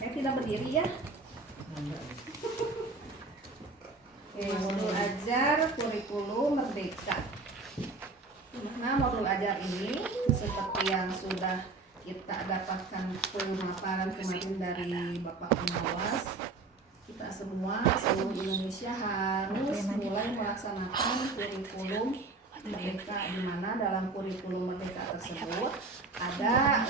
Saya tidak berdiri ya. Oke, modul ajar kurikulum merdeka. Nah, modul ajar ini seperti yang sudah kita dapatkan pemaparan kemarin dari Bapak Pengawas, kita semua seluruh Indonesia harus mulai melaksanakan kurikulum merdeka, di mana dalam kurikulum merdeka tersebut ada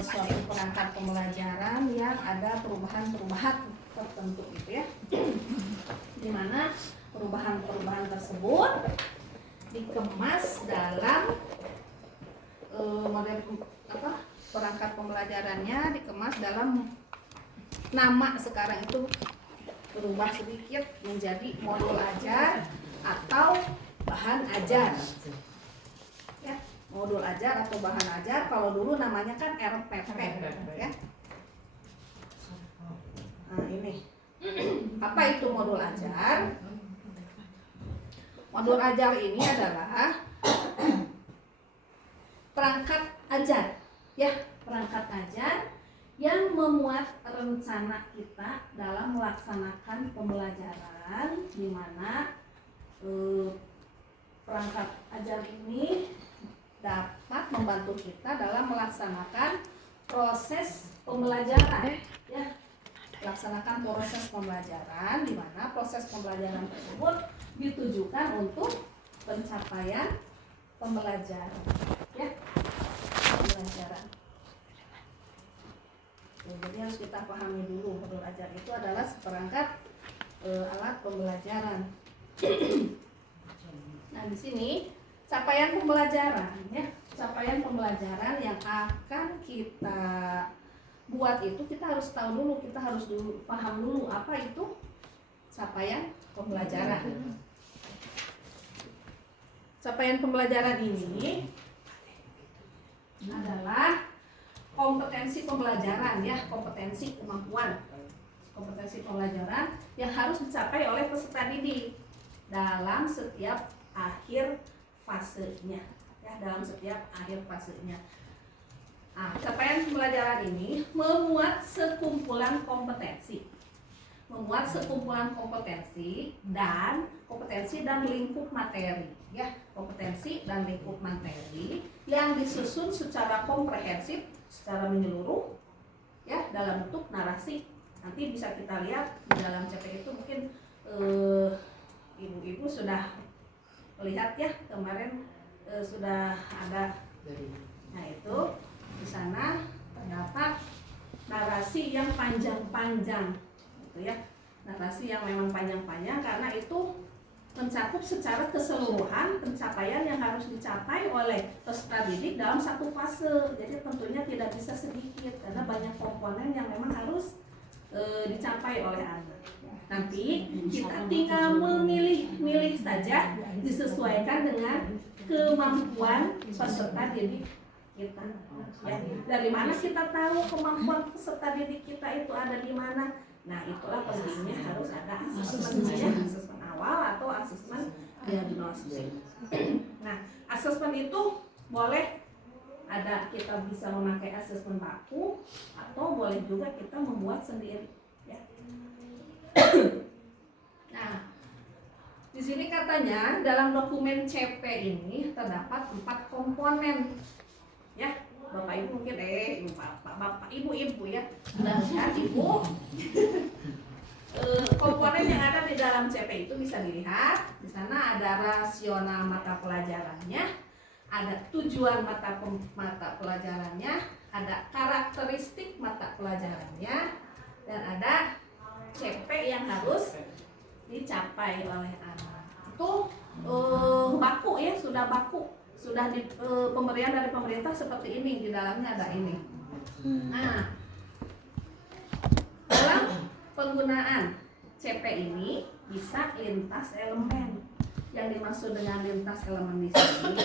suatu perangkat pembelajaran yang ada perubahan-perubahan tertentu gitu ya, di mana perubahan-perubahan tersebut dikemas dalam model perangkat pembelajarannya dikemas dalam nama. Sekarang itu berubah sedikit menjadi modul ajar atau bahan ajar ya, modul ajar atau bahan ajar. Kalau dulu namanya kan RPP ya. Nah ini apa itu modul ajar? Modul ajar ini adalah perangkat ajar ya, perangkat ajar yang memuat rencana kita dalam melaksanakan pembelajaran, di mana perangkat ajar ini dapat membantu kita dalam melaksanakan proses pembelajaran ya, melaksanakan proses pembelajaran, di mana proses pembelajaran tersebut ditujukan untuk pencapaian pembelajaran ya, pembelajaran. Jadi harus kita pahami dulu, modul ajar itu adalah seperangkat alat pembelajaran. Nah di sini capaian pembelajaran ya, capaian pembelajaran yang akan kita buat itu kita harus tahu dulu, kita harus dulu paham dulu apa itu capaian pembelajaran. Capaian pembelajaran ini adalah kompetensi pembelajaran ya, kompetensi kemampuan, kompetensi pembelajaran yang harus dicapai oleh peserta didik dalam setiap akhir fasenya ya, dalam setiap akhir fasenya. Nah, capaian pembelajaran ini memuat sekumpulan kompetensi, dan lingkup materi ya, kompetensi dan lingkup materi yang disusun secara komprehensif, secara menyeluruh ya, dalam bentuk narasi. Nanti bisa kita lihat di dalam CP itu, mungkin ibu-ibu sudah melihat ya kemarin, sudah ada. Nah itu di sana terdapat narasi yang panjang-panjang gitu ya, narasi yang memang panjang-panjang karena itu mencakup secara keseluruhan pencapaian yang harus dicapai oleh peserta didik dalam satu fase. Jadi tentunya tidak bisa sedikit karena banyak komponen yang memang harus dicapai oleh anak. Nanti kita tinggal memilih saja, disesuaikan dengan kemampuan peserta didik kita ya. Dari mana kita tahu kemampuan peserta didik kita itu ada di mana? Nah itulah pentingnya harus ada asesmen ya, asesmen awal atau asesmen diagnostik. Nah asesmen itu boleh ada, kita bisa memakai asesmen baku atau boleh juga kita membuat sendiri ya. Nah di sini katanya dalam dokumen CP ini terdapat 4 komponen ya. Bapak Ibu mungkin Bapak Ibu ya, dan Ibu komponen yang ada di dalam CP itu bisa dilihat. Di sana ada rasional mata pelajarannya, ada tujuan mata pelajarannya, ada karakteristik mata pelajarannya, dan ada CP yang harus dicapai oleh anak. Itu baku ya, sudah baku. Sudah di pemberian dari pemerintah seperti ini, di dalamnya ada ini. Nah, dalam penggunaan CP ini bisa lintas elemen. Yang dimaksud dengan lintas elemen di sini,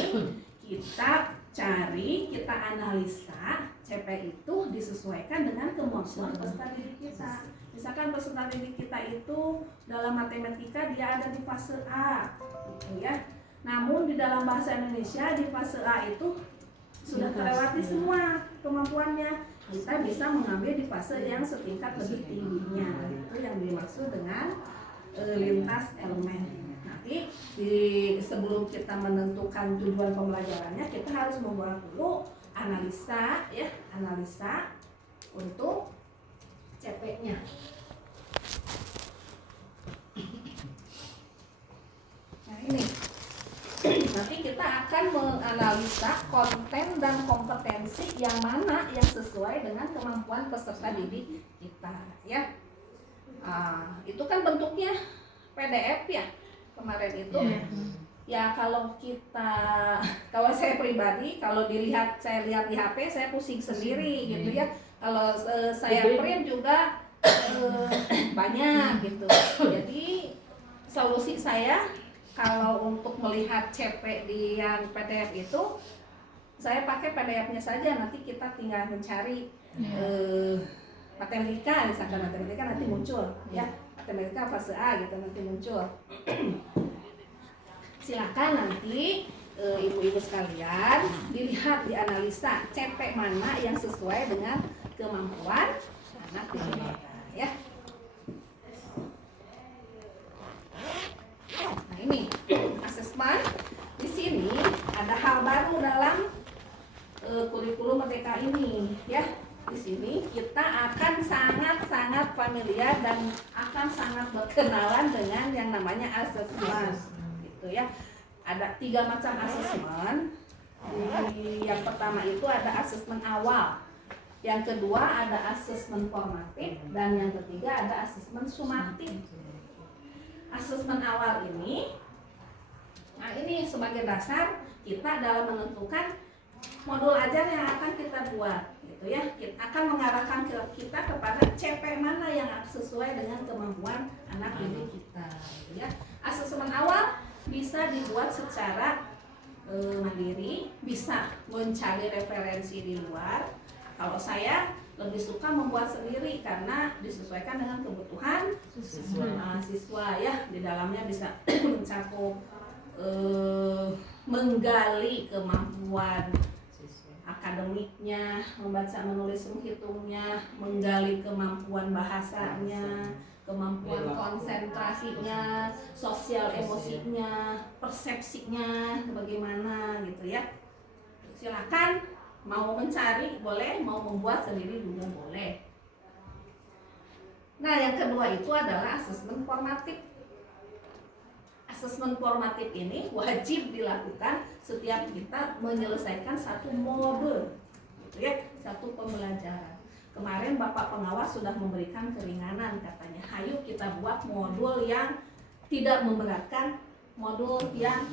kita cari, kita analisa CP itu disesuaikan dengan kemampuan peserta didik kita. Misalkan peserta didik kita itu dalam matematika dia ada di fase A, gitu ya. Namun di dalam bahasa Indonesia di fase A itu sudah terlewati semua kemampuannya. kita bisa mengambil di fase yang setingkat lebih tingginya. Itu yang dimaksud dengan lintas elemen. Nanti sebelum kita menentukan tujuan pembelajarannya, kita harus membuat dulu analisa ya, analisa untuk CP-nya. Nah ini, nanti kita akan menganalisa konten dan kompetensi yang mana yang sesuai dengan kemampuan peserta didik kita ya. Itu kan bentuknya PDF ya kemarin itu. Ya kalau saya pribadi, kalau saya lihat di HP saya pusing sendiri gitu ya. Kalau saya print juga banyak gitu. Jadi solusi saya kalau untuk melihat CP di yang PDF itu, saya pakai PDF-nya saja. Nanti kita tinggal mencari matematika, misalkan matematika nanti muncul ya. Matematika fase A gitu nanti muncul. Silakan nanti ibu-ibu sekalian dilihat, dianalisa CP mana yang sesuai dengan kemampuan anak didik ya. Nah ini asesmen. Di sini ada hal baru dalam kurikulum Merdeka ini ya. Di sini kita akan sangat familiar dan akan sangat berkenalan dengan yang namanya asesmen. Ya, ada 3 macam asesmen. Yang pertama itu ada asesmen awal, yang kedua ada asesmen formatif, dan yang ketiga ada asesmen sumatif. Asesmen awal ini, nah ini sebagai dasar kita dalam menentukan modul ajar yang akan kita buat, gitu ya. Kita akan mengarahkan kita kepada CP mana yang sesuai dengan kemampuan anak didik kita, gitu ya. Asesmen awal bisa dibuat secara mandiri, bisa mencari referensi di luar. Kalau saya lebih suka membuat sendiri karena disesuaikan dengan kebutuhan siswa ya. Di dalamnya bisa mencakup menggali kemampuan akademiknya, membaca, menulis, menghitungnya, menggali kemampuan bahasanya, kemampuan konsentrasinya, sosial emosinya, persepsinya bagaimana gitu ya. Silakan, mau mencari boleh, mau membuat sendiri juga boleh. Nah yang kedua itu adalah asesmen formatif. Asesmen formatif ini wajib dilakukan setiap kita menyelesaikan satu modul gitu ya, satu pembelajaran. Kemarin Bapak Pengawas sudah memberikan keringanan, katanya hayu kita buat modul yang tidak memberatkan, modul yang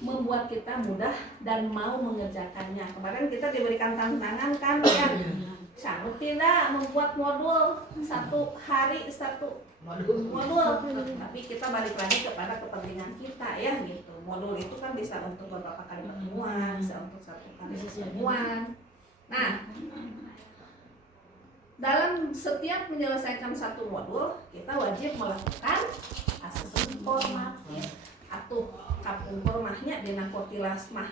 membuat kita mudah dan mau mengerjakannya. Kemarin kita diberikan tantangan kan ya, sanggup tidak membuat modul 1 hari 1 modul, tapi kita balik lagi kepada kepentingan kita ya gitu. Modul itu kan bisa untuk beberapa kali pertemuan, bisa untuk 1 kali pertemuan. Nah, dalam setiap menyelesaikan 1 modul, kita wajib melakukan asesmen formatif atau kapung formahnya dina kotilasmah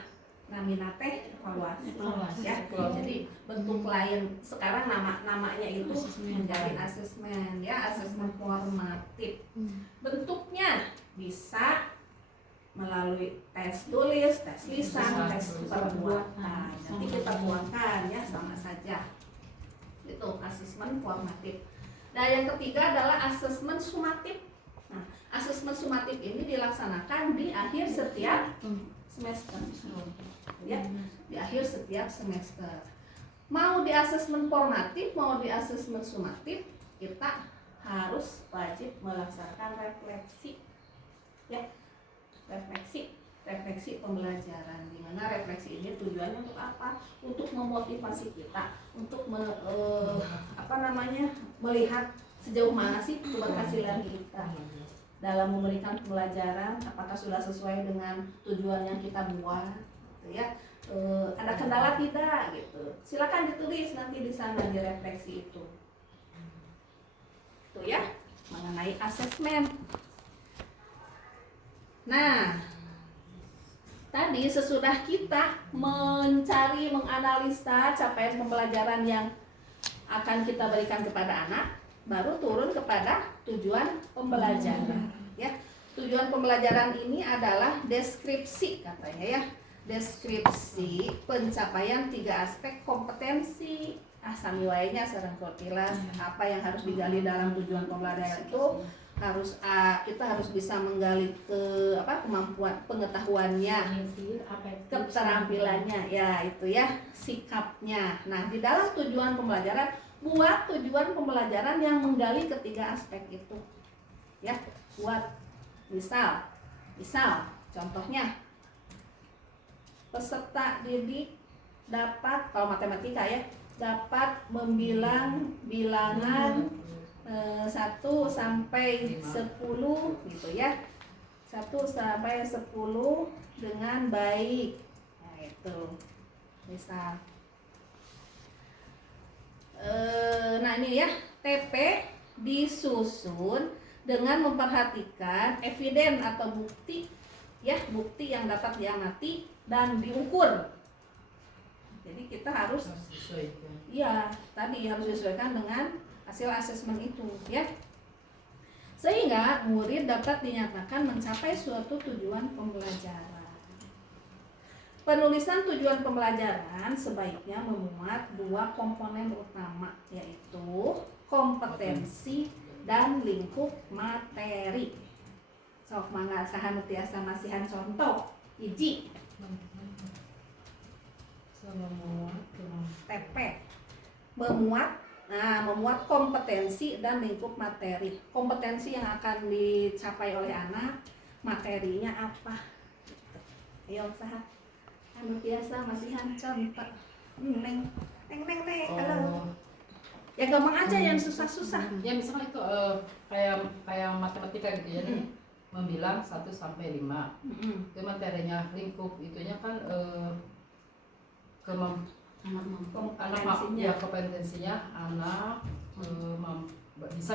namina teh evaluasi ya. Jadi bentuk lain sekarang namanya itu menjadi asesmen ya, asesmen formatif. Bentuknya bisa melalui tes tulis, tes lisan, tes perbuatan. Nanti kita buatkan ya, sama saja. Itu asesmen formatif. Nah yang ketiga adalah asesmen sumatif. Nah, asesmen sumatif ini dilaksanakan di akhir setiap semester. Ya, di akhir setiap semester. Mau di asesmen formatif, mau di asesmen sumatif, kita harus wajib melaksanakan refleksi. Ya, refleksi pembelajaran, di mana refleksi ini tujuannya untuk apa? Untuk memotivasi kita, untuk melihat sejauh mana sih keberhasilan kita dalam memberikan pembelajaran, apakah sudah sesuai dengan tujuan yang kita buat, gitu ya. Ada kendala tidak gitu, silakan ditulis nanti di sana di refleksi itu ya, mengenai asesmen. Nah, tadi sesudah kita mencari, menganalisa capaian pembelajaran yang akan kita berikan kepada anak, baru turun kepada tujuan pembelajaran. Ya, tujuan pembelajaran ini adalah deskripsi katanya ya, deskripsi pencapaian 3 aspek kompetensi. Sami wae-nya sareng kotilas apa yang harus digali dalam tujuan pembelajaran itu harus kita harus bisa menggali kemampuan pengetahuannya, keterampilannya ya itu ya, sikapnya. Nah, di dalam tujuan pembelajaran buat tujuan pembelajaran yang menggali ketiga aspek itu. Ya, buat misal contohnya peserta didik dapat, kalau matematika ya, dapat membilang bilangan 1 sampai 10 gitu ya. 1 sampai 10 dengan baik. Nah, itu. Misal. Nah, ini ya, TP disusun dengan memperhatikan eviden atau bukti ya, bukti yang dapat diamati dan diukur. Jadi kita harus disesuaikan. Iya, tadi harus disesuaikan dengan hasil asesmen itu ya. Sehingga murid dapat dinyatakan mencapai suatu tujuan pembelajaran. Penulisan tujuan pembelajaran sebaiknya memuat 2 komponen utama, yaitu kompetensi dan lingkup materi. Sok mangga saha nu tiasa masihan contoh hiji TP memuat kompetensi dan lingkup materi. Kompetensi yang akan dicapai oleh anak, materinya apa? Ayo usaha. Anu biasa masihan contoh. Neng. Halo. Ya gampang aja, yang susah-susah. Ya misalnya itu kayak matematika gitu ya. Membilang 1 sampai 5. Itu materinya, lingkup itunya kan kompetensinya anak bisa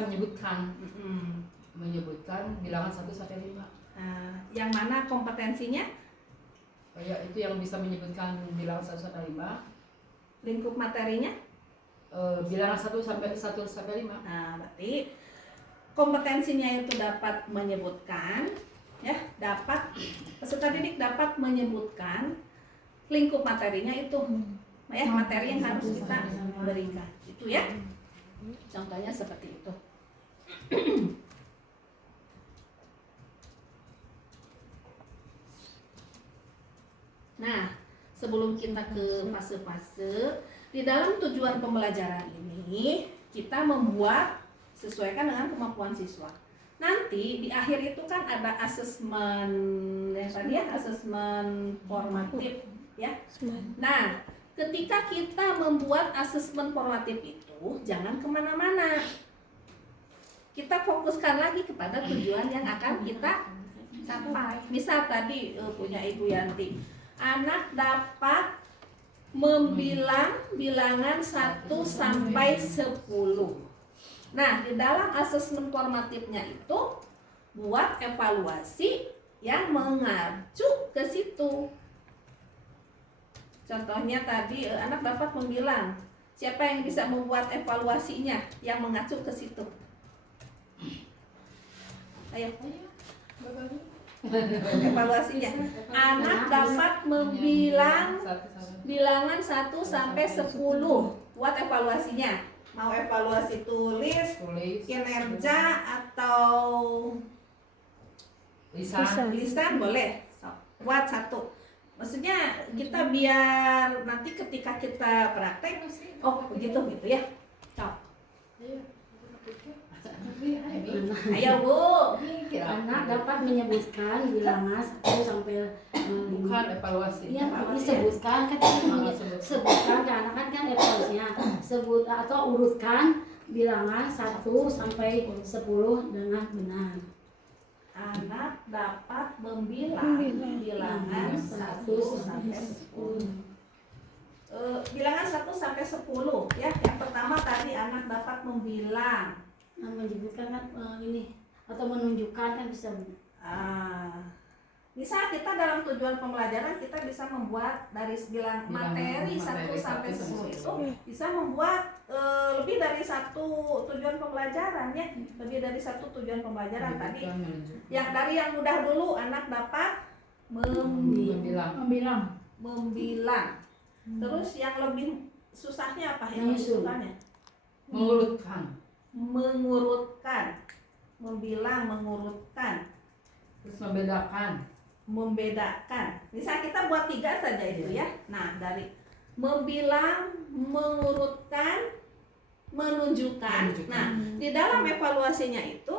menyebutkan bilangan 1 sampai 5. Yang mana kompetensinya? Ya itu yang bisa menyebutkan bilangan 1 sampai 5. Lingkup materinya? Bilangan 1 sampai 5. Nah, berarti kompetensinya itu dapat menyebutkan ya, peserta didik dapat menyebutkan. Lingkup materinya itu ya, materi yang harus kita berikan itu ya. Contohnya seperti itu. Nah, sebelum kita ke fase-fase di dalam tujuan pembelajaran ini, kita membuat sesuaikan dengan kemampuan siswa. Nanti di akhir itu kan ada asesmen yang tadi ya, asesmen formatif ya. Nah, ketika kita membuat asesmen formatif itu jangan kemana-mana, kita fokuskan lagi kepada tujuan yang akan kita capai. Misal tadi punya Ibu Yanti, anak dapat membilang bilangan 1 sampai 10. Nah, di dalam asesmen formatifnya itu buat evaluasi yang mengacu ke situ. Contohnya tadi anak dapat membilang, siapa yang bisa membuat evaluasinya yang mengacu ke situ? Ayo. Evaluasinya. Anak dapat membilang bilangan 1 sampai 10. Buat evaluasinya. Mau evaluasi tulis, kinerja atau lisan boleh. Buat 1. Maksudnya kita biar nanti ketika kita praktek, oh begitu gitu ya. Cok. Ayo Bu. Anak dapat menyebutkan bilangan 1 sampai bukan evaluasi. Iya, disebutkan kan sebutkan ke anak kan evaluasinya. Sebut atau urutkan bilangan 1 sampai 10 dengan benar. Anak dapat membilang bilangan 1 sampai 10. Bilangan 1 sampai 10 ya. Yang pertama tadi anak dapat membilang. Menyebutkan kan ini atau menunjukkan kan bisa. Bisa kita dalam tujuan pembelajaran kita bisa membuat dari bilang materi 1 sampai 10 itu bisa membuat lebih dari satu tujuan pembelajaran ya, lebih dari satu tujuan pembelajaran tadi. Yang dari yang mudah dulu, anak dapat membilang. Terus yang lebih susahnya apa? Yang lebih susahnya mengurutkan, membilang, mengurutkan. Terus membedakan. Misal kita buat 3 saja itu ya. Nah, dari membilang, mengurutkan, menunjukkan. Nah, di dalam evaluasinya itu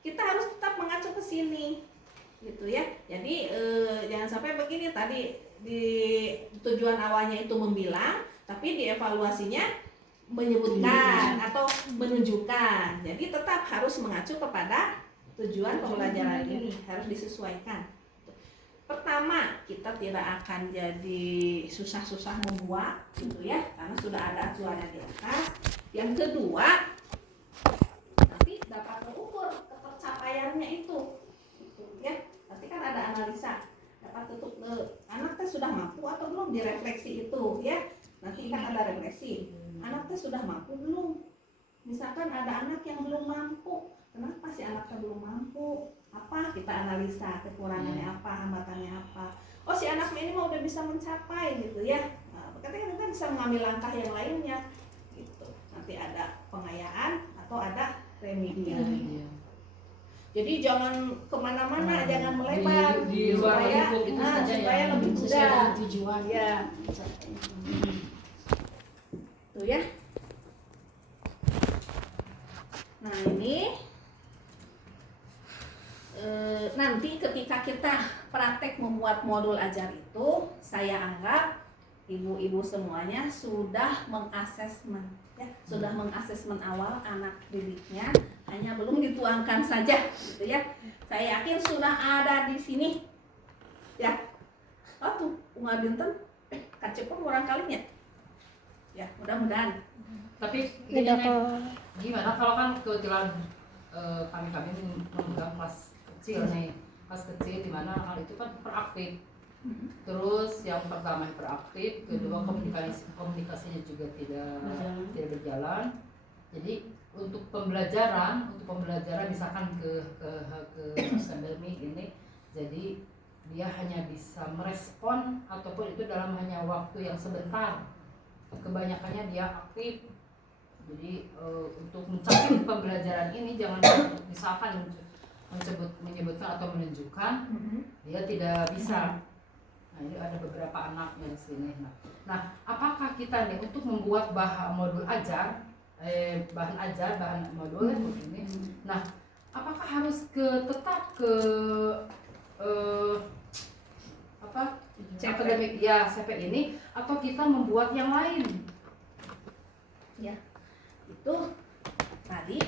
kita harus tetap mengacu ke sini, gitu ya. Jadi jangan sampai begini tadi di tujuan awalnya itu membilang, tapi di evaluasinya menyebutkan atau menunjukkan. Jadi tetap harus mengacu kepada tujuan pembelajaran ini, harus disesuaikan. Pertama, kita tidak akan jadi susah-susah membuat gitu ya, karena sudah ada acuannya di atas. Yang kedua, nanti dapat mengukur ketercapaiannya itu gitu ya. Nanti kan ada analisa, dapat tutup anak teh sudah mampu atau belum, direfleksi itu ya. Nanti kan ada refleksi, anak teh sudah mampu belum. Misalkan ada anak yang belum mampu, kenapa si anaknya belum mampu? Apa kita analisa kekurangannya apa, hambatannya apa. Oh, si anak ini mah udah bisa mencapai gitu ya. Nah, katanya kita bisa mengambil langkah yang lainnya gitu. Nanti ada pengayaan atau ada remedial. Jadi jangan kemana-mana, jangan melebar di luar lingkup itu saja supaya ya, lebih sesuai mudah. dengan tujuan. Ya. Tuh ya. Nah, ini nanti ketika kita praktek membuat modul ajar itu, saya anggap ibu-ibu semuanya sudah mengasesmen ya, sudah mengasesmen awal anak didiknya, hanya belum dituangkan saja gitu ya. Saya yakin sudah ada di sini ya. Oh tuh unggal dinten kacepeng orang kalinya ya, mudah-mudahan. Tapi gimana kalau kan kebetulan kami memegang kelas kecil nih, kelas kecil di mana hal itu kan hiperaktif. Terus yang pertama hiperaktif, kedua komunikasinya juga tidak berjalan. Jadi untuk pembelajaran misalkan ke pandemi ini, jadi dia hanya bisa merespon ataupun itu dalam hanya waktu yang sebentar. Kebanyakannya dia aktif. Jadi untuk mencapai pembelajaran ini jangan misalkan menyebutkan atau menunjukkan, dia tidak bisa. Nah, ini ada beberapa anaknya di sini. Nah, apakah kita nih untuk membuat bahan modul ajar, bahan modul ini, nah, apakah harus tetap ke akademik ya CP ini, atau kita membuat yang lain? Ya, itu tadi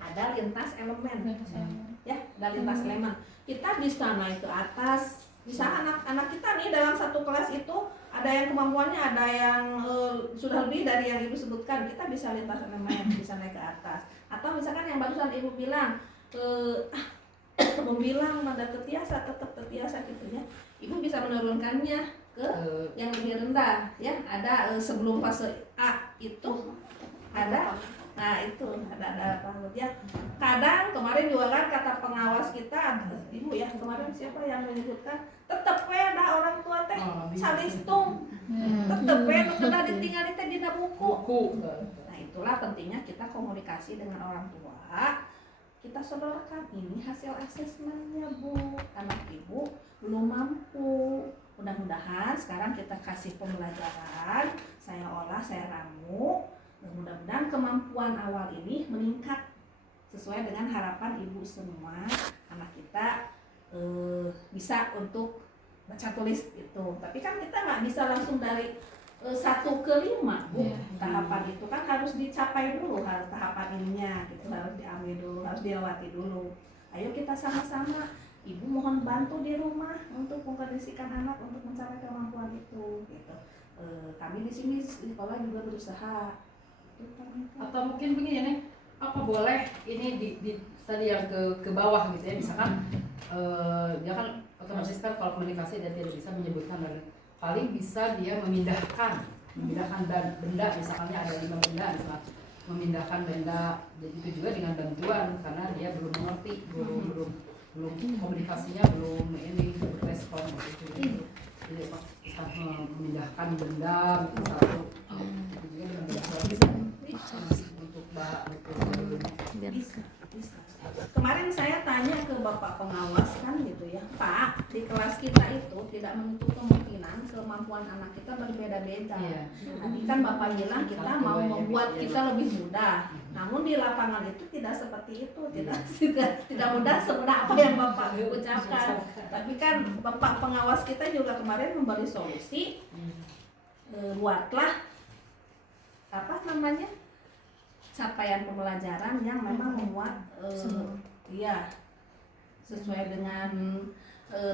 ada lintas elemen ya, ada lintas elemen. Kita bisa naik ke atas, bisa anak-anak kita nih dalam satu kelas itu ada yang kemampuannya, ada yang sudah lebih dari yang ibu sebutkan, kita bisa lintas elemen, bisa naik ke atas. Atau misalkan yang barusan ibu bilang membilang pada terbiasa, tetap terbiasa gitu ya, ibu bisa menurunkannya ke yang lebih rendah ya. Ada sebelum fase A itu ada, nah itu ada ya. Kadang kemarin juga kan kata pengawas kita, ibu ya kemarin siapa yang menyebutkan, tetep we ada orang tua teh salistung, tetep we udah ditinggal teh dina buku. Nah itulah pentingnya kita komunikasi dengan orang tua. Kita sodorkan ini hasil asesmennya bu, anak ibu belum mampu. Mudah-mudahan sekarang kita kasih pembelajaran, saya olah, saya ramu. Mudah-mudahan kemampuan awal ini meningkat sesuai dengan harapan ibu semua. Anak kita bisa untuk baca tulis itu. Tapi kan kita nggak bisa langsung dari 1 ke 5 bu. Tahapan itu kan harus dicapai dulu, harus tahapan ininya gitu, harus diambil dulu, harus dilewati dulu. Ayo kita sama-sama. Ibu mohon bantu di rumah untuk mengkondisikan anak untuk mencapai kemampuan itu. Gitu. Kami di sini di sekolah juga berusaha. Atau mungkin begini nih, apa boleh ini di tadi yang ke bawah gitu ya, misalkan dia kan otomatis kan kalau komunikasi dia tidak bisa menyebutkan, dan paling bisa dia memindahkan memindahkan benda, misalnya ada 5 benda, misalnya memindahkan benda, itu juga dengan bantuan karena dia belum mengerti, belum komunikasinya belum ini respon gitu. Jadi kita memindahkan benda satu itu juga dengan bantuan bisa untuk bisa. Kemarin saya tanya ke Bapak pengawas kan gitu ya, Pak, di kelas kita itu tidak menutup kemungkinan kemampuan anak kita berbeda-beda. Tadi kan Bapak bilang kita mau membuat kita lebih mudah, namun di lapangan itu tidak seperti itu, tidak mudah semudah apa yang Bapak ucapkan. Tapi kan Bapak pengawas kita juga kemarin memberi solusi, buatlah apa namanya, capaian pembelajaran yang memang memuat sesuai dengan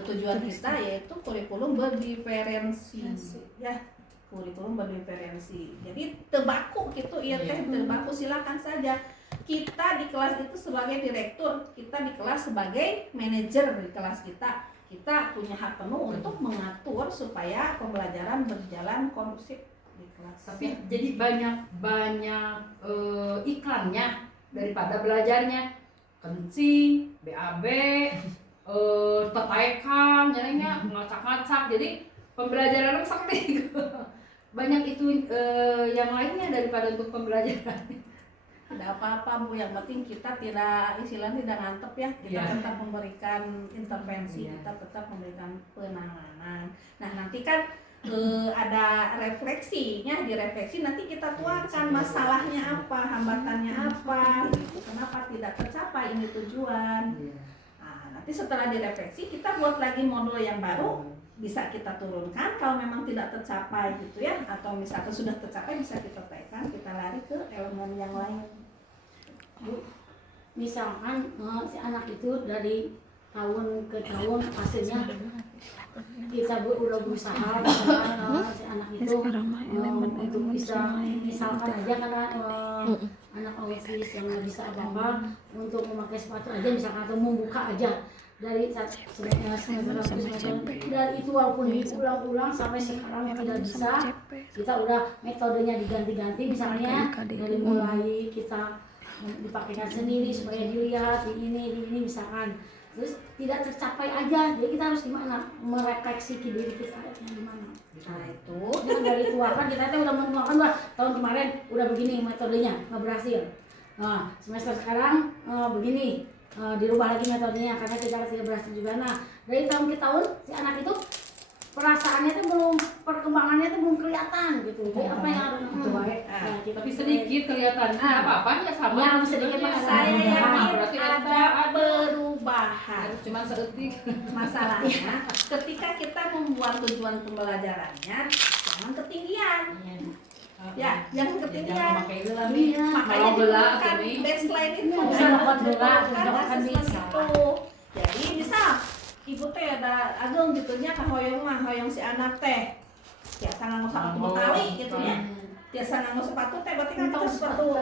tujuan kita, yaitu kurikulum berdiferensi ya, kurikulum berdiferensi. Jadi tebaku gitu ya teh, tebaku silakan saja. Kita di kelas itu sebagai direktur, kita di kelas sebagai manajer di kelas kita punya hak penuh untuk mengatur supaya pembelajaran berjalan kondusif di kelas. Tapi jadi banyak iklannya daripada belajarnya, kencing, BAB, tetekan, jadinya ngacak-ngacak, jadi pembelajaran sakti banyak itu yang lainnya daripada untuk pembelajaran. Tidak apa-apa Bu, yang penting kita tidak istilahnya tidak ngantep ya, kita tetap memberikan intervensi, kita tetap memberikan penanganan. Nah nanti kan ada refleksinya, direfleksi nanti kita tuangkan masalahnya apa, hambatannya apa, gitu. Kenapa tidak tercapai ini tujuan. Nah, nanti setelah direfleksi kita buat lagi modul yang baru, bisa kita turunkan kalau memang tidak tercapai gitu ya, atau misalkan sudah tercapai bisa kita tekan, kita lari ke elemen yang lain. Bu, misalkan si anak itu dari tahun ke tahun hasilnya kita udah berusaha misalkan si anak itu untuk bisa, misalkan aja karena anak autis yang nggak bisa apa-apa untuk memakai sepatu aja misalkan, atau membuka aja dari dan itu walaupun diulang-ulang sampai sekarang tidak bisa, kita udah metodenya diganti-ganti, misalnya dari mulai kita dipakaikan sendiri supaya dilihat di ini misalkan, terus tidak tercapai aja, jadi kita harus gimana merefleksi ke diri kita gimana. Nah itu dari tua kan kita udah menuangkan tahun kemarin udah begini metodenya nggak berhasil, nah semester sekarang begini, dirubah lagi metodenya karena kita tidak berhasil juga. Nah dari tahun ke tahun si anak itu perasaannya itu belum, perkembangannya itu belum kelihatan gitu. Jadi apa yang harus baik? Tapi sedikit kelihatan. Apa-apa ya sama. Ya sedikit saya yakin berarti ada perubahan. Cuma seetik. Masalahnya ketika kita membuat tujuan pembelajarannya jangan ketinggian. Ya, jangan ketinggian. Makanya dibutuhkan baseline itu. Kan itu. Jadi misal ibu teh ada agung gitunya kahoyong mah hoyong si anak teh biasa nganggo sepatu Betawi gitu ya, biasa nganggo sepatu teh berarti kan kita sepatu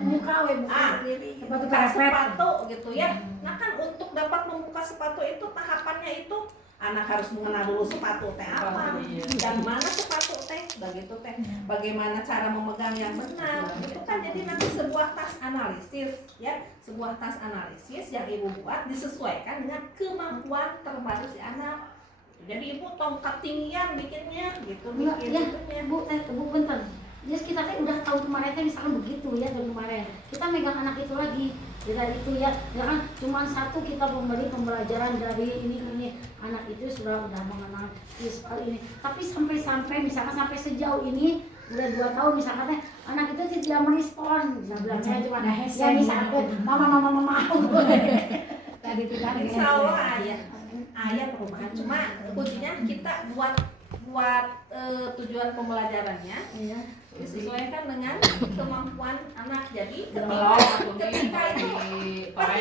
muka sepatu gitu ya. Nah kan untuk dapat membuka sepatu itu tahapannya itu anak harus mengenal dulu sepatu teh apa, yang mana sepatu teh, begitu teh, bagaimana cara memegang yang benar, itu kan jadi nanti sebuah tas analisis ya, sebuah tas analisis yang ibu buat disesuaikan dengan kemampuan terbaru si anak. Jadi ibu tongkat tinggian bikinnya gitu, ya bu bentar. Jadi kita kan udah tahun kemarin kan misalkan begitu ya, tahun kemarin kita megang anak itu lagi dari itu ya kan cuma satu kita memberi pembelajaran dari ini anak itu sudah mengenal soal ini, tapi sampai misalkan sampai sejauh ini udah 2 tahun misalkan anak itu tidak merespon, bilang saya cuma ada ya misalkan mama tadi tidak insya Allah ayah perubahan, cuma kuncinya kita buat tujuan pembelajarannya disesuaikan dengan kemampuan anak. Jadi ketika itu pasti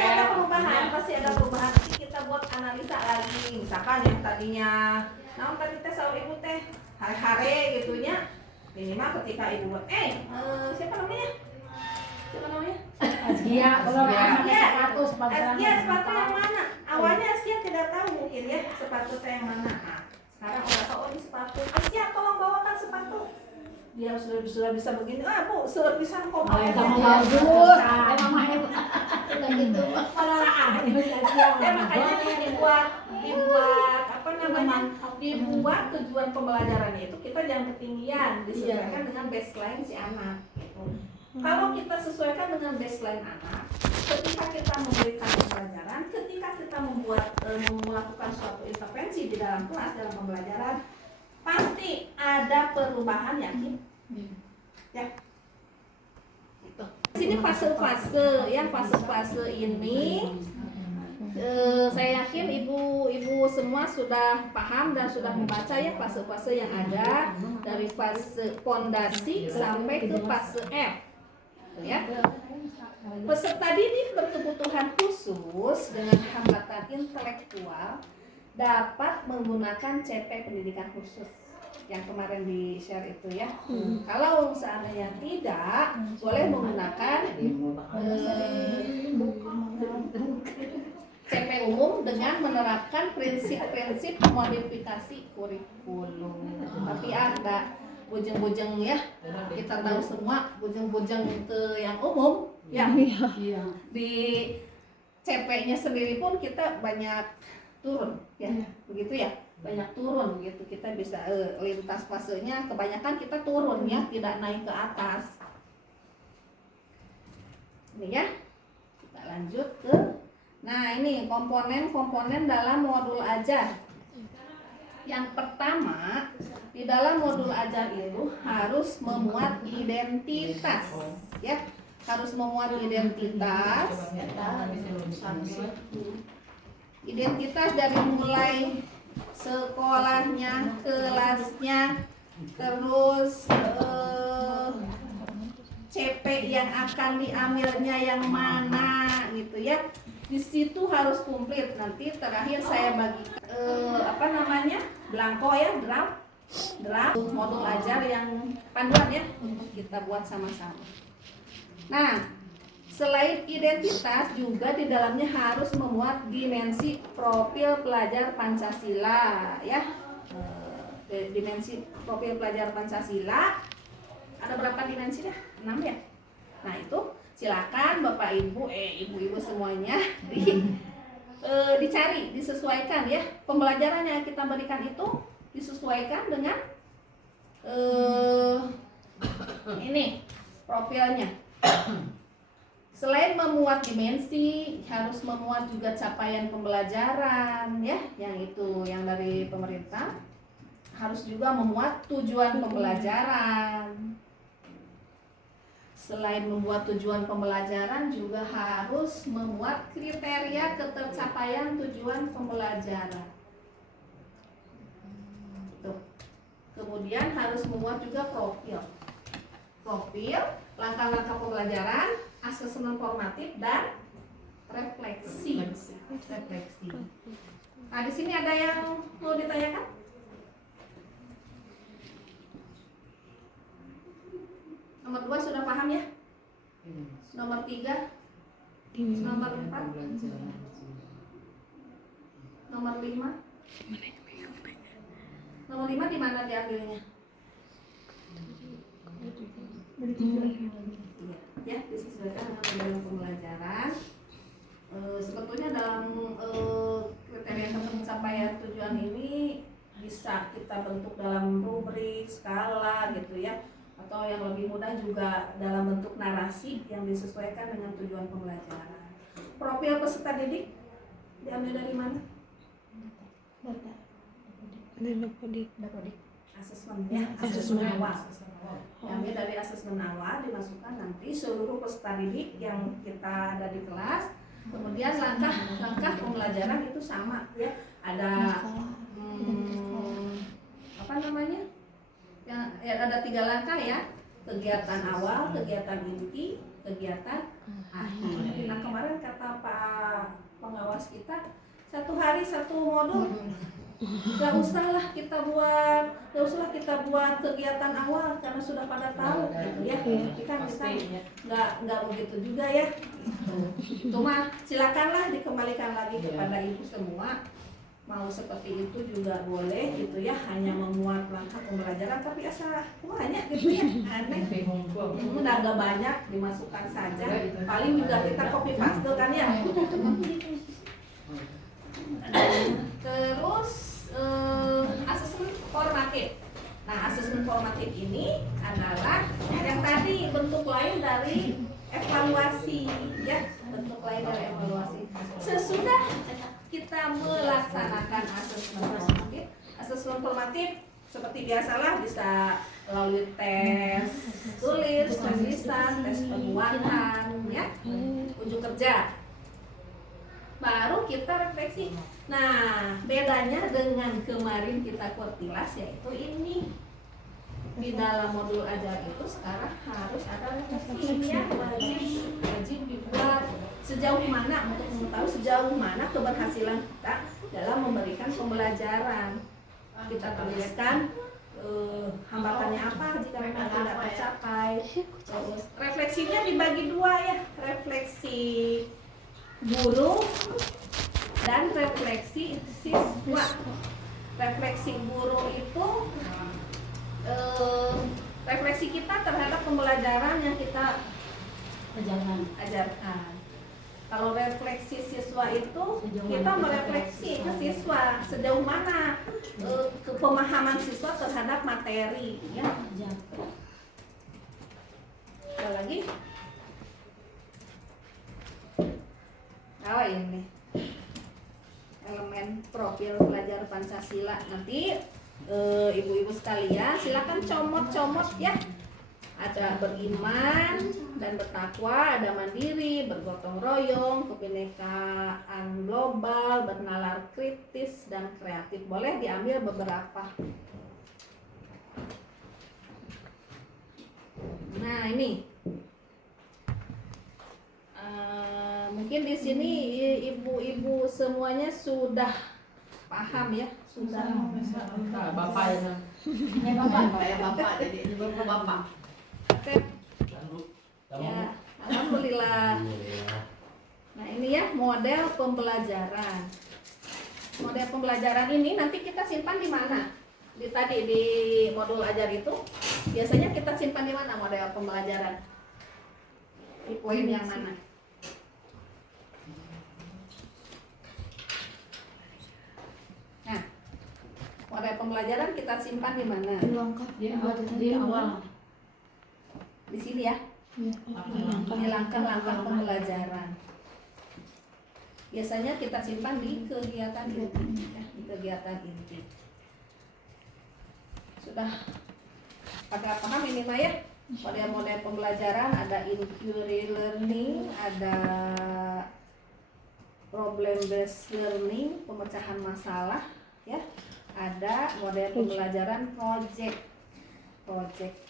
ada perubahan. Nanti kita buat analisa lagi, misalkan yang tadinya tadi teh sama ibu teh hari-hari gitunya, minimal ketika ibu buat siapa namanya Azkia, sepatu yang mana? Awalnya Azkia tidak tahu mungkin ya sepatu teh yang mana. Nah, sekarang udah tahu ini sepatu. Azkia tolong bawakan sepatu. dia sudah bisa begini, Bu sudah bisa kok Kamu ya, bagus. bisa. Mama gitu. Makanya dibuat apa namanya, dibuat tujuan pembelajarannya itu kita jangan ketinggian, disesuaikan dengan baseline si anak gitu. Kalau kita sesuaikan dengan baseline anak, ketika kita memberikan pembelajaran, ketika kita melakukan suatu intervensi di dalam kelas, dalam pembelajaran, pasti ada perubahan, yakin? Ya. Sini fase-fase, ya fase-fase ini saya yakin ibu-ibu semua sudah paham dan sudah membaca ya fase-fase yang ada dari fase fondasi sampai ke fase F. Ya. Peserta didik berkebutuhan khusus dengan hambatan intelektual dapat menggunakan CP pendidikan khusus yang kemarin di share itu ya. Kalau seandainya tidak, boleh menggunakan CP umum dengan menerapkan prinsip-prinsip modifikasi kurikulum. Tapi ada bujeng-bujeng ya, kita tahu semua bujeng-bujeng ke yang umum ya. Di CP-nya sendiri pun kita banyak turun ya, begitu ya, banyak turun gitu. Kita bisa lintas fasenya kebanyakan kita turun ya, tidak naik ke atas. Ini ya, kita lanjut ke, nah ini komponen-komponen dalam modul ajar. Yang pertama, di dalam modul ajar itu harus memuat identitas ya, harus memuat identitas dari mulai sekolahnya, kelasnya, terus CP yang akan diambilnya yang mana gitu ya. Di situ harus komplit. Nanti terakhir saya bagi blanko ya, draft modul ajar yang panduan ya, untuk kita buat sama-sama. Nah, selain identitas juga di dalamnya harus memuat dimensi profil pelajar Pancasila ya. Dimensi profil pelajar Pancasila ada berapa dimensi dah? 6 ya. Nah, itu silakan Bapak Ibu ibu-ibu semuanya dicari, disesuaikan ya. Pembelajaran yang kita berikan itu disesuaikan dengan ini profilnya. Selain memuat dimensi, harus memuat juga capaian pembelajaran ya, yang itu yang dari pemerintah. Harus juga memuat tujuan pembelajaran. Selain membuat tujuan pembelajaran, juga harus memuat kriteria ketercapaian tujuan pembelajaran. Tuh. Kemudian harus memuat juga profil, langkah-langkah pembelajaran, asesmen formatif dan refleksi. Nah, di sini ada yang mau ditanyakan? Nomor 2 sudah paham ya? Nomor 3, nomor 4, nomor 5. Nomor 5 di mana diambilnya? Ya, disesuaikan dengan tujuan pembelajaran. Sebetulnya dalam kriteria pencapaian tujuan ini bisa kita bentuk dalam rubrik, skala gitu ya. Atau yang lebih mudah juga dalam bentuk narasi yang disesuaikan dengan tujuan pembelajaran. Profil peserta didik diambil dari mana? Dapodik. Asesmen ya, asesmen awal. Diambil dari asesmen awal, dimasukkan nanti seluruh peserta didik yang kita ada di kelas. Kemudian langkah pembelajaran itu sama ya. Ada ada 3 langkah ya, kegiatan awal, kegiatan inti, kegiatan akhir. Nah, kemarin kata Pak pengawas kita 1 hari 1 modul, gak usahlah kita buat kegiatan awal karena sudah pada tahu gitu ya. Kita nggak begitu juga ya. Cuma silakanlah dikembalikan lagi kepada ibu semua mau seperti itu juga boleh gitu ya, hanya memuat langkah pembelajaran tapi asal banyak gitu ya, aneh. Udah agak banyak dimasukkan saja, paling juga kita copy paste kan ya. Terus asesmen formatif. Nah, asesmen formatif ini adalah yang tadi bentuk lain dari evaluasi ya, bentuk lain dari evaluasi. Sesudah kita melaksanakan asesmen formatif seperti biasalah, bisa melalui tes tulis, tes lisan, tes penguatan ya, unjuk kerja. Baru kita refleksi. Nah, bedanya dengan kemarin kita kuartilas yaitu ini. Di dalam modul ajar itu sekarang harus ada refleksi ya, wajib dibuat sejauh mana, untuk mengetahui sejauh mana keberhasilan kita dalam memberikan pembelajaran. Kita tuliskan hambatannya apa jika memang tidak tercapai. Terus refleksinya dibagi dua ya, refleksi guru dan refleksi siswa. Refleksi guru itu refleksi kita terhadap pembelajaran yang kita ajarkan. Kalau refleksi siswa itu kita merefleksi ke siswa sejauh mana pemahaman siswa terhadap materi ya. Ada lagi? Ini elemen profil pelajar Pancasila. Nanti ibu-ibu sekalian silakan comot-comot ya. Ada beriman dan bertakwa, ada mandiri, bergotong royong, kebinekaan global, bernalar kritis dan kreatif. Boleh diambil beberapa. Nah, ini mungkin di sini ibu-ibu semuanya sudah paham ya, sudah. Bapak ya. Ini bapak. Kayak bapak, jadi ini bapak. Ya, alhamdulillah. Nah, ini ya model pembelajaran. Model pembelajaran ini nanti kita simpan di mana? Tadi di modul ajar itu biasanya kita simpan di mana model pembelajaran? Di poin yang mana? Nah, model pembelajaran kita simpan di mana? Di awal. Di sini ya. Di langkah-langkah pembelajaran. Biasanya kita simpan di kegiatan inti, ya, di kegiatan inti. Sudah pada paham ini Maya? Model-model pembelajaran ada inquiry learning, ada problem based learning, pemecahan masalah, ya. Ada model pembelajaran project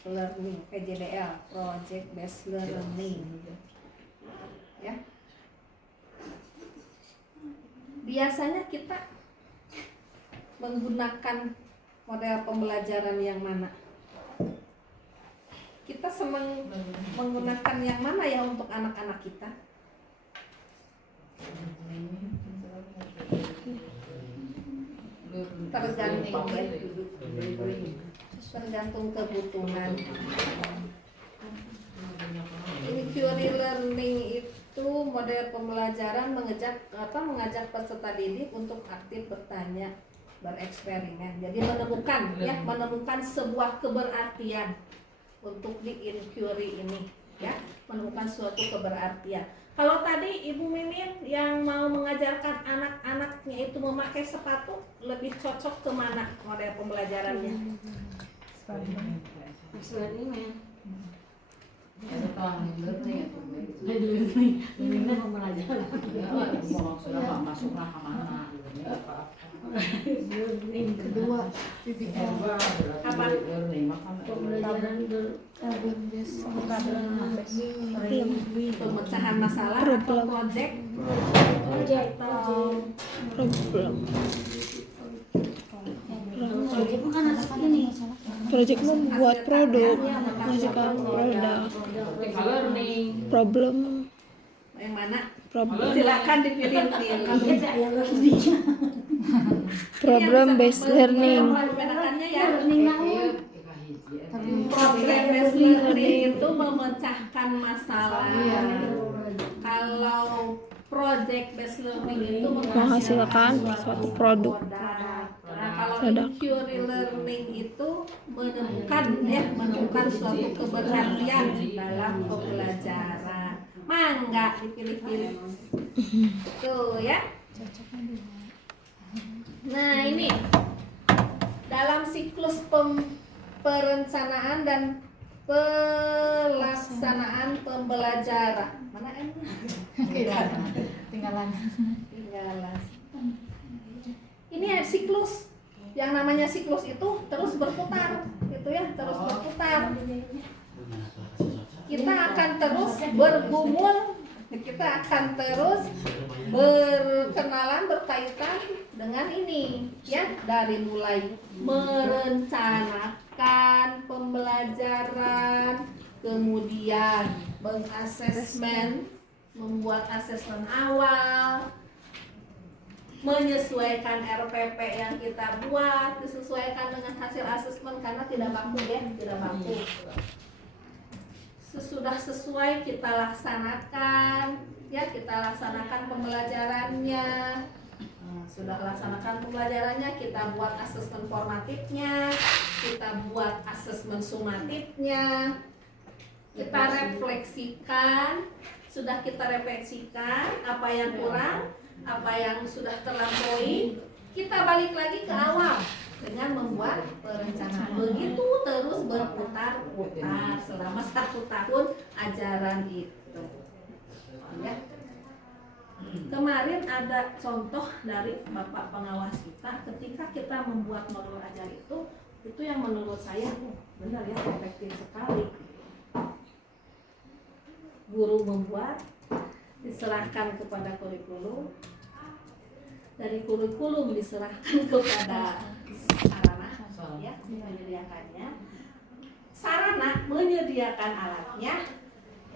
learning, PJDL, project based learning, ya. Biasanya kita menggunakan model pembelajaran yang mana? Kita senang menggunakan yang mana ya untuk anak-anak kita? Tergantung ya, tergantung kebutuhan. Inquiry learning itu model pembelajaran mengajak peserta didik untuk aktif bertanya, bereksperimen. Jadi menemukan sebuah keberartian untuk di inquiry ini, ya, menemukan suatu keberartian. Kalau tadi Ibu Mimin yang mau mengajarkan anak-anaknya itu memakai sepatu, lebih cocok kemana model pembelajarannya? Eksperimen. Kedua Apa? Pembelajaran Pemecahan masalah atau project atau project kan ada ini. project membuat produk, menghasilkan produk, problem yang mana? problem Silakan dipilih. Kaget ya learning. Problem based learning. Membedakannya ya. Learning naon? Problem based learning itu memecahkan masalah. Kalau project based learning itu Menghasilkan suatu produk. Nah, kalau Produk. inquiry learning itu menemukan suatu keberhasilan dalam pembelajaran. Mangga dipilih-pilih. Tuh ya. Nah, ini dalam siklus perencanaan dan pelaksanaan pembelajaran. Mana M? Tinggalan. Ini ya siklus. Yang namanya siklus itu terus berputar, gitu ya, terus berputar. Kita akan terus bergumul, kita akan terus berkenalan, berkaitan dengan ini, ya, dari mulai merencanakan pembelajaran, kemudian mengasesmen, membuat asesmen awal, menyesuaikan RPP yang kita buat, disesuaikan dengan hasil asesmen karena tidak baku ya, tidak baku. Sesudah sesuai kita laksanakan, ya kita laksanakan pembelajarannya. Sudah laksanakan pembelajarannya, kita buat asesmen formatifnya, kita buat asesmen sumatifnya, kita refleksikan. Sudah kita refleksikan apa yang kurang, apa yang sudah terlampaui, kita balik lagi ke awal dengan membuat perencanaan. Begitu terus berputar-putar selama 1 tahun ajaran itu. Ya. Kemarin ada contoh dari Bapak pengawas kita ketika kita membuat modul ajar itu yang menurut saya benar ya, efektif sekali. Guru membuat, diserahkan kepada kurikulum, dari kurikulum diserahkan kepada sarana, ya, menyediakannya, sarana menyediakan alatnya,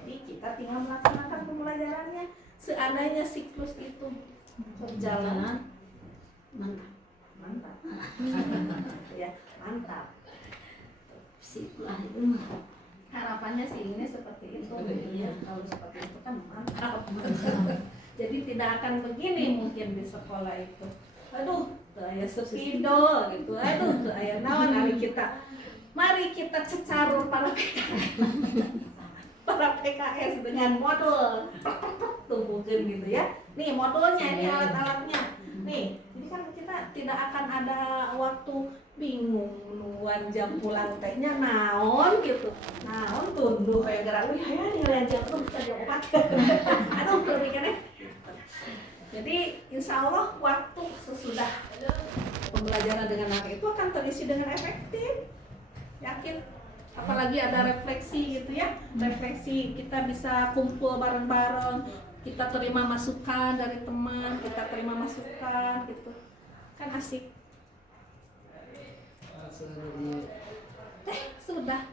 jadi kita tinggal melaksanakan pembelajarannya. Seandainya siklus itu berjalan, mantap, ya, mantap. Siklus itu Harapannya sih ini seperti itu, ya. Kalau seperti itu kan mantap. Jadi tidak akan begini mungkin di sekolah itu. Aduh, saya sepido gitu. Aduh, saya nawan mari kita cecarur para PKS dengan modul. Tumbuhkan gitu ya. Nih modulnya, ini alat-alatnya. Nih, ini kan kita tidak akan ada waktu bingung nuan jam pulang tehnya naon gitu. Naon tunduh kayak gerak ya nilai jam tuh bisa jam 4. Aduh, berpikirnya. Jadi insya Allah waktu sesudah pembelajaran dengan anak itu akan terisi dengan efektif. Yakin. Apalagi ada refleksi gitu ya. Refleksi kita bisa kumpul bareng-bareng. Kita terima masukan dari teman, kita terima masukan gitu. Kan asik. Sudah.